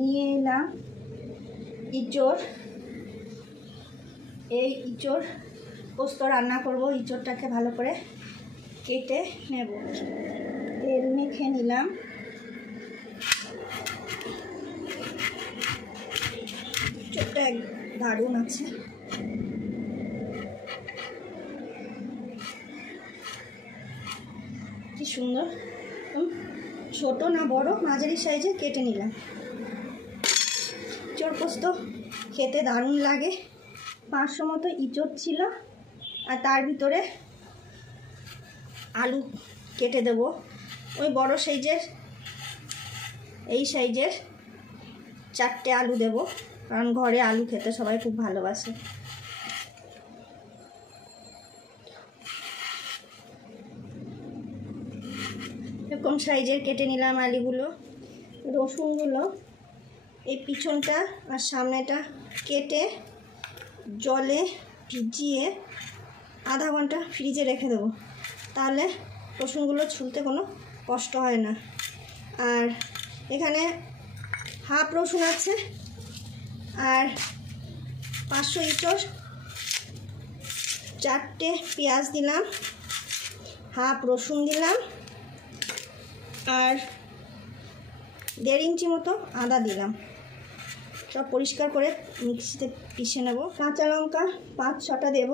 নিয়ে এলাম ইঁচড়। এই ইঁচড় পোস্ত রান্না করব। ইঁচড়টাকে ভালো করে কেটে নেব। তেল মেখে নিলাম। ইঁচড়টা দারুণ আছে। কি সুন্দর, ছোট না বড়, মাঝারি সাইজে কেটে নিলাম। ইঁচড় পোস্ত খেতে দারুণ লাগে। 500 মতো ইঁচড় ছিল, আর তার ভিতরে আলু কেটে দেব। ওই বড় সাইজের, এই সাইজের 4টে আলু দেব, কারণ ঘরে আলু খেতে সবাই খুব ভালোবাসে। এরকম সাইজের কেটে নিলাম আলুগুলো। রসুনগুলো এই পিছনটা আর সামনেটা কেটে জলে ভিজিয়ে আধা ঘন্টা ফ্রিজে রেখে দেবো, তাহলে রসুনগুলো ছুলতে কোনো কষ্ট হয় না। আর এখানে হাফ রসুন আছে, আর 500 ইঁচড়, 4টে পেঁয়াজ দিলাম, হাফ রসুন দিলাম, আর 1.5 ইঞ্চি মতো আদা দিলাম। সব পরিষ্কার করে মিক্সিতে পিষে নেব। কাঁচা লঙ্কা 5-6টা দেব।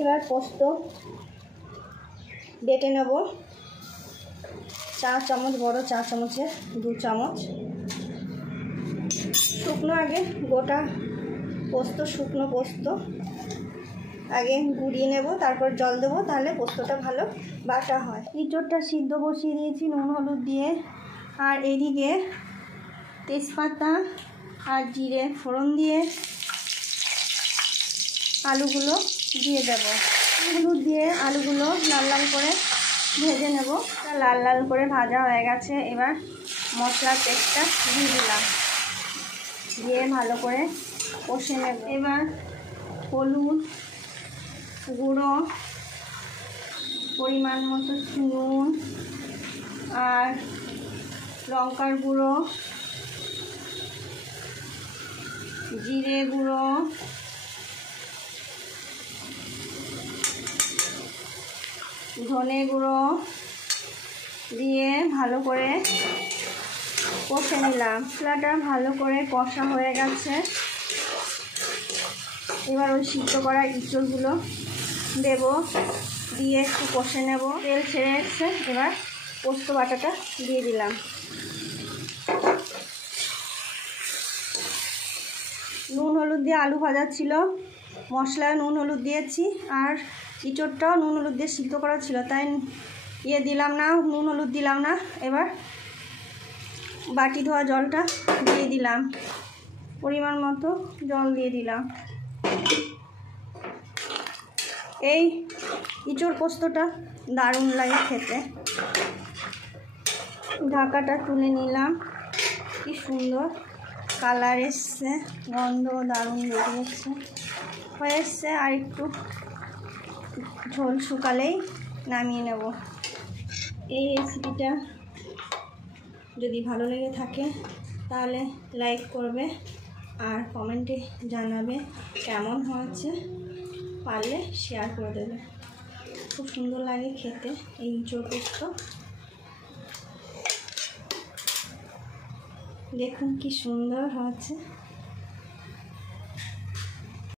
এবার পোস্ত বেটে নেব। 4 চামচ, বড় 4 চামচের 2 চামচ। শুকনো আগে গোটা পোস্ত, শুকনো পোস্ত আগে গুঁড়িয়ে নেব, তারপর জল দেবো, তাহলে পোস্তটা ভালো বাটা হয়। ইঁচড়টা সিদ্ধ বসিয়ে দিয়েছি নুন হলুদ দিয়ে। আর এদিকে তেজপাতা আর জিরে ফোড়ন দিয়ে আলুগুলো দিয়ে দেব। হলুদ দিয়ে আলুগুলো লাল লাল করে ভেজে নেব। লাল লাল করে ভাজা হয়ে গেছে। এবার মশলার পেস্টটা দিয়ে দিলাম, দিয়ে ভালো করে কষে নেব। এবার হলুদ গুঁড়ো, পরিমাণ মতো নুন, আর লঙ্কার গুঁড়ো, জিরে গুঁড়ো, ধনে গুঁড়ো দিয়ে ভালো করে কষে নিলাম। মশলাটা ভালো করে কষা হয়ে গেছে। এবার ওই সিদ্ধ করা ইঁচড়গুলো দেব, দিয়ে একটু কষে নেব। তেল ছেড়ে এসছে। এবার পোস্ত বাটাটা দিয়ে দিলাম। নুন হলুদ দিয়ে আলু ভাজা ছিল, মশলায় নুন হলুদ দিয়েছি, আর ইঁচড়টাও নুন হলুদ দিয়ে সিদ্ধ করা ছিল, তাই দিলাম না, নুন হলুদ দিলাম না। এবার বাটি ধোয়া জলটা দিয়ে দিলাম, পরিমাণ মতো জল দিয়ে দিলাম। এই ইঁচড় পোস্তটা দারুণ লাগে খেতে। ঢাকাটা তুলে নিলাম। কি সুন্দর কালার এসছে, গন্ধ দারুণ বেরিয়েছে, হয়ে এসছে। আর একটু ঝোল শুকালেই নামিয়ে নেব। এই রেসিপিটা যদি ভালো লেগে থাকে তাহলে লাইক করবে আর কমেন্টে জানাবে কেমন হয়েছে, পারলে শেয়ার করে দেবে। খুব সুন্দর লাগে খেতে এই ইঁচড় পোস্ত। দেখুন কি সুন্দর হয়েছে।